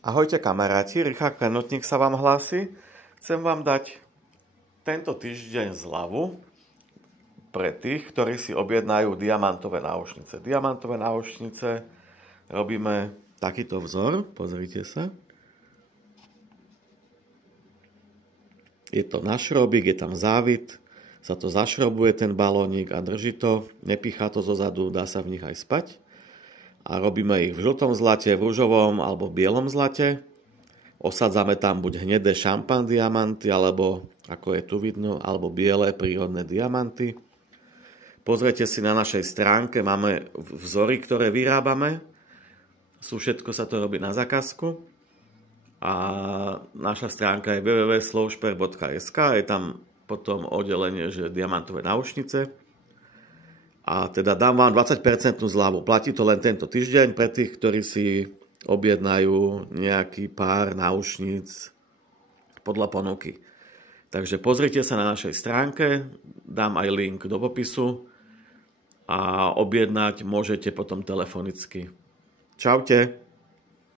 Ahojte kamaráti, Richard Klenotník sa vám hlási. Chcem vám dať tento týždeň zľavu pre tých, ktorí si objednajú diamantové náušnice. Diamantové náušnice robíme takýto vzor, pozrite sa. Je to na šrobík, je tam závit, sa to zašrobuje ten balónik a drží to, nepícha to zozadu, dá sa v nich aj spať. A robíme ich v žltom zlate, v ružovom alebo v bielom zlate. Osadzame tam buď hnedé šampan diamanty, alebo ako je tu vidno, alebo biele prírodné diamanty. Pozrite si na našej stránke, máme vzory, ktoré vyrábame. Všetko sa to robí na zákazku. A naša stránka je www.slowsper.sk, je tam potom oddelenie, že diamantové náušnice. A teda dám vám 20% zľavu. Platí to len tento týždeň pre tých, ktorí si objednajú nejaký pár náušníc podľa ponuky. Takže pozrite sa na našej stránke, dám aj link do popisu a objednať môžete potom telefonicky. Čaute.